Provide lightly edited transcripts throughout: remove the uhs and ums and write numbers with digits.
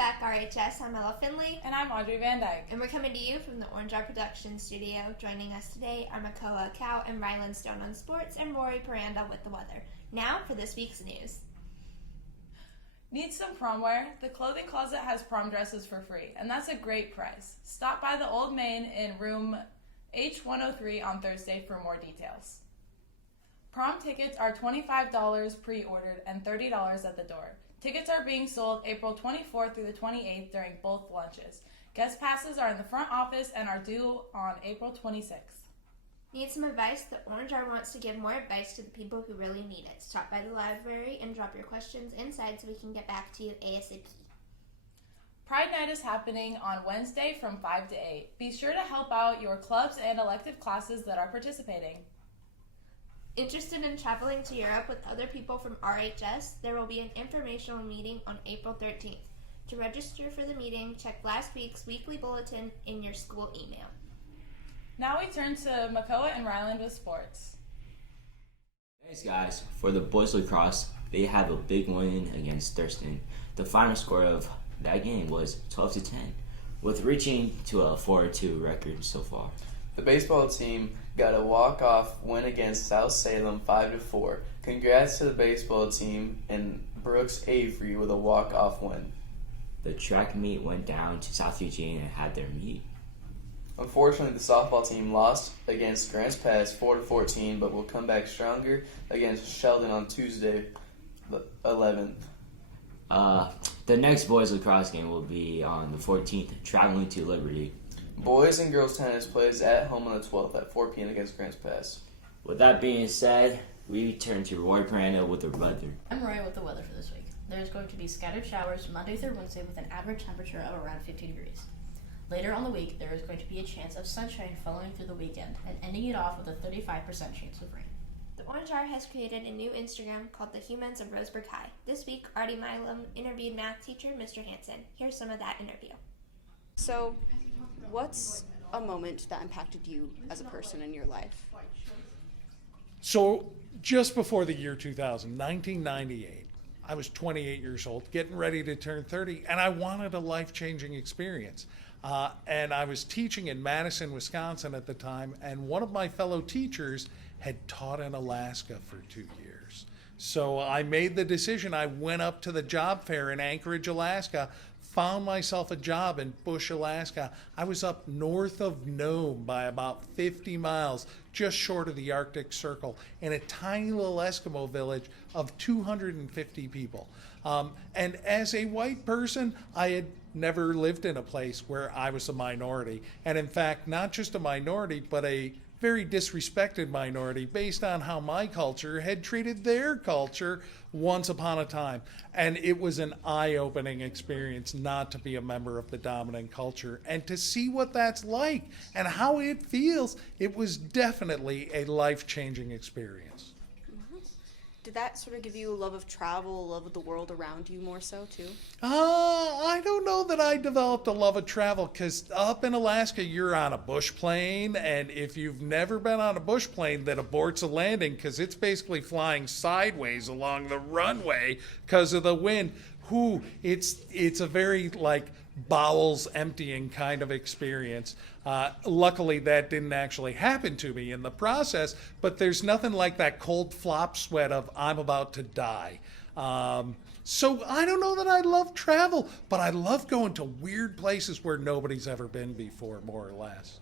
back, RHS. I'm Ella Finley. And I'm Audrey Van Dyke. And we're coming to you from the Orange Art Productions studio. Joining us today are Makoa Cow and Rylan Stone on sports and Rory Paranda with the weather. Now for this week's news. Need some prom wear? The Clothing Closet has prom dresses for free, and that's a great price. Stop by the Old Main in room H103 on Thursday for more details. Prom tickets are $25 pre-ordered and $30 at the door. Tickets are being sold April 24th through the 28th during both lunches. Guest passes are in the front office and are due on April 26th. Need some advice? The Orange Art wants to give more advice to the people who really need it. Stop by the library and drop your questions inside so we can get back to you ASAP. Pride Night is happening on Wednesday from 5 to 8. Be sure to help out your clubs and elective classes that are participating. Interested in traveling to Europe with other people from RHS? There will be an informational meeting on April 13th. To register for the meeting, check last week's weekly bulletin in your school email. Now we turn to Makoa and Ryland with sports. Thanks guys. For the boys lacrosse, they have a big win against Thurston. The final score of that game was 12-10, with reaching to a 4-2 record so far. The baseball team got a walk-off win against South Salem 5-4. Congrats to the baseball team and Brooks Avery with a walk-off win. The track meet went down to South Eugene and had their meet. Unfortunately, the softball team lost against Grants Pass 4-14, but will come back stronger against Sheldon on Tuesday, the 11th. The next boys lacrosse game will be on the 14th, traveling to Liberty. Boys and girls tennis plays at home on the 12th at 4 p.m. against Grants Pass. With that being said, we turn to Roy Paranda with the weather. I'm Roy with the weather for this week. There's going to be scattered showers Monday through Wednesday with an average temperature of around 50 degrees. Later on the week, there is going to be a chance of sunshine following through the weekend and ending it off with a 35% chance of rain. The Orange Art has created a new Instagram called The Humans of Roseburg High. This week, Artie Milam interviewed math teacher Mr. Hanson. Here's some of that interview. So, what's a moment that impacted you as a person in your life? So, just before the year 2000, 1998, I was 28 years old, getting ready to turn 30, and I wanted a life-changing experience. And I was teaching in Madison, Wisconsin at the time, and one of my fellow teachers had taught in Alaska for 2 years. So I made the decision. I went up to the job fair in Anchorage, Alaska, found myself a job in Bush, Alaska. I was up north of Nome by about 50 miles, just short of the Arctic Circle, in a tiny little Eskimo village of 250 people. And as a white person, I had never lived in a place where I was a minority. And in fact, not just a minority, but a very disrespected minority based on how my culture had treated their culture once upon a time. And it was an eye-opening experience not to be a member of the dominant culture and to see what that's like and how it feels. It was definitely a life-changing experience. Did that sort of give you a love of travel, a love of the world around you more so too? I don't know that I developed a love of travel, because up in Alaska you're on a bush plane, and if you've never been on a bush plane that aborts a landing because it's basically flying sideways along the runway because of the wind, it's a very bowels emptying kind of experience. Luckily, that didn't actually happen to me in the process, but there's nothing like that cold flop sweat of I'm about to die. So I don't know that I love travel, but I love going to weird places where nobody's ever been before, more or less.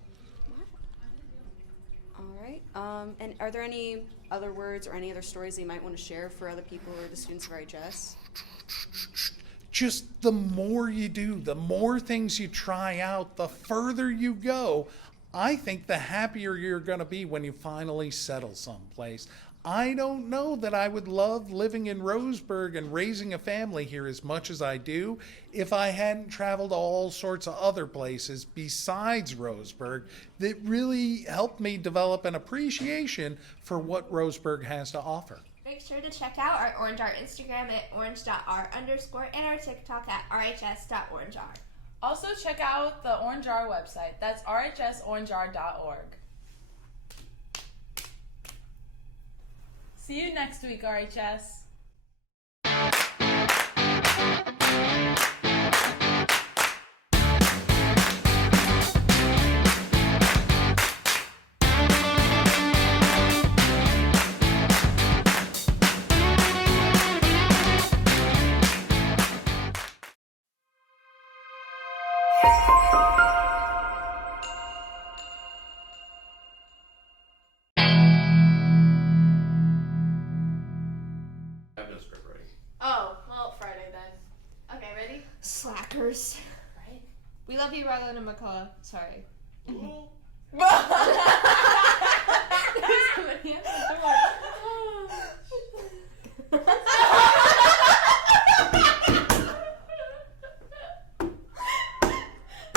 All right. And are there any other words or any other stories that you might want to share for other people or the students of RHS? Just the more you do, the more things you try out, the further you go, I think the happier you're going to be when you finally settle someplace. I don't know that I would love living in Roseburg and raising a family here as much as I do if I hadn't traveled to all sorts of other places besides Roseburg that really helped me develop an appreciation for what Roseburg has to offer. Make sure to check out our Orange Art Instagram at orange.r_ and our TikTok at rhs.orangear. Also check out the Orange R website. That's rhsoranger.org. See you next week, RHS. slackers. Right? We love you, Rylan and McCullough. Sorry.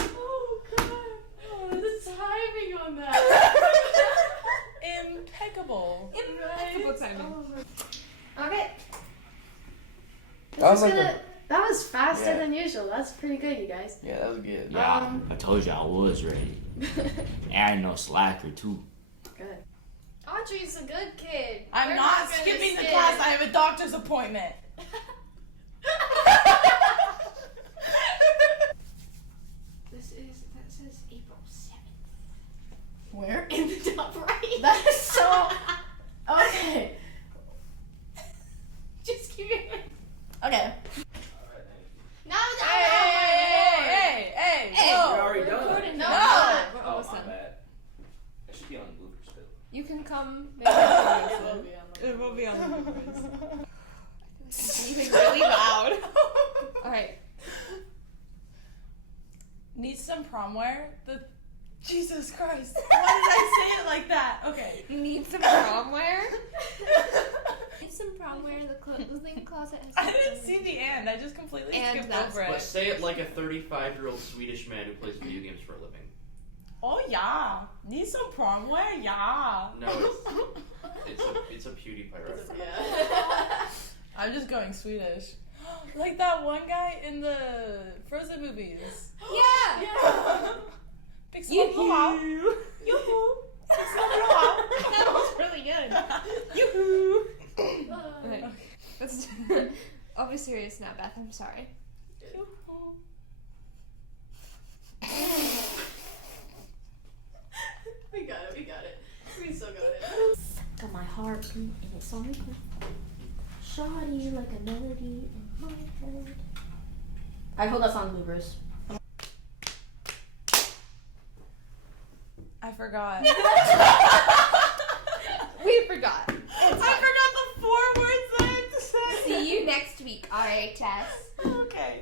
Oh god. Oh, the timing on that. Impeccable. Impeccable timing. Okay. That was like a, That was faster Yeah. than usual. That's pretty good, you guys. yeah, that was good. Yeah, I told you I was ready. And no slacker too. Good. Audrey's a good kid. I'm We're not gonna skipping the skip. class. I have a doctor's appointment. That says April 7th. Where? In the top right. That is so. Okay. Just keep it. Okay. No, Hey! Hey. Whoa. already done. Recording. No, No. we're not. We're Oh, almost my done. bad. I should be on the bloopers too. You can come. Make it will be on the bloopers. Sneezing really loud. All right. Need some prom wear? Jesus Christ. Why did I say it like that? Okay. Need some prom wear? Need some prom wear. The clothing closet has. I didn't see the and. I just completely And skipped that's over But it. say it like a 35-year-old Swedish man who plays video games for a living. Oh yeah. Need some prom wear? Yeah. No, it's a PewDiePie reference. I'm just going Swedish. Like that one guy in the Frozen movies. Yeah. Yeah. Big slow blowout. Yoo-hoo. Big slow blowout. That was really good. Yoo-hoo. Okay. Let's. I'll be serious now, Beth. I'm sorry. Yoo-hoo. We got it. We still got it. Got my heart beating in a song. Shoddy like a melody in my head. I hope that's on bloopers. I forgot. We forgot. I forgot the 4 words that I had to say. See you next week, RHS. Okay.